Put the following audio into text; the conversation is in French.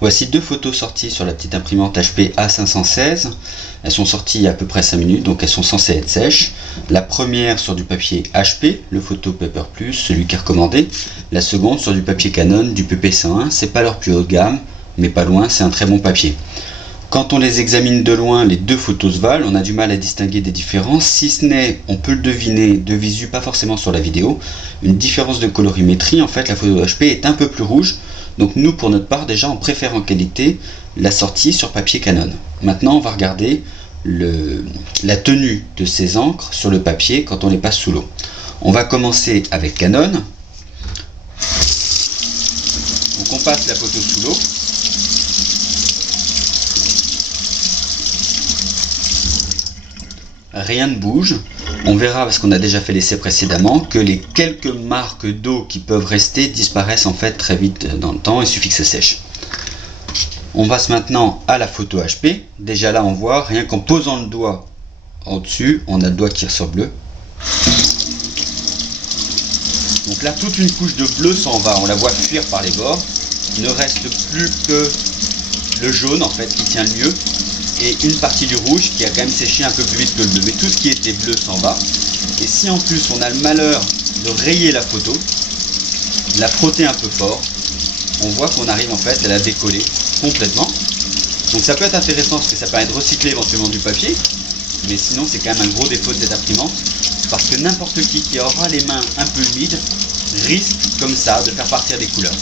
Voici deux photos sorties sur la petite imprimante HP A516. Elles sont sorties il y a à peu près 5 minutes, donc elles sont censées être sèches. La première sur du papier HP, le Photo Paper Plus, celui qui est recommandé. La seconde sur du papier Canon, du PP101. C'est pas leur plus haut de gamme, mais pas loin, c'est un très bon papier. Quand on les examine de loin, les deux photos se valent, on a du mal à distinguer des différences, si ce n'est, on peut le deviner de visu, pas forcément sur la vidéo, une différence de colorimétrie. En fait, la photo HP est un peu plus rouge, donc nous, pour notre part, déjà, on préfère en qualité la sortie sur papier Canon. Maintenant, on va regarder la tenue de ces encres sur le papier quand on les passe sous l'eau. On va commencer avec Canon. Donc on passe la photo sous l'eau. Rien ne bouge. On verra, parce qu'on a déjà fait l'essai précédemment, que les quelques marques d'eau qui peuvent rester disparaissent en fait très vite dans le temps, il suffit que ça sèche. On passe maintenant à la photo HP. Déjà là on voit, rien qu'en posant le doigt au-dessus, on a le doigt qui ressort bleu. Donc là toute une couche de bleu s'en va, on la voit fuir par les bords. Il ne reste plus que le jaune en fait qui tient le mieux. Et une partie du rouge qui a quand même séché un peu plus vite que le bleu. Mais tout ce qui était bleu s'en va. Et si en plus on a le malheur de rayer la photo, de la frotter un peu fort, on voit qu'on arrive en fait à la décoller complètement. Donc ça peut être intéressant parce que ça permet de recycler éventuellement du papier. Mais sinon c'est quand même un gros défaut de cette imprimante. Parce que n'importe qui aura les mains un peu humides risque comme ça de faire partir des couleurs.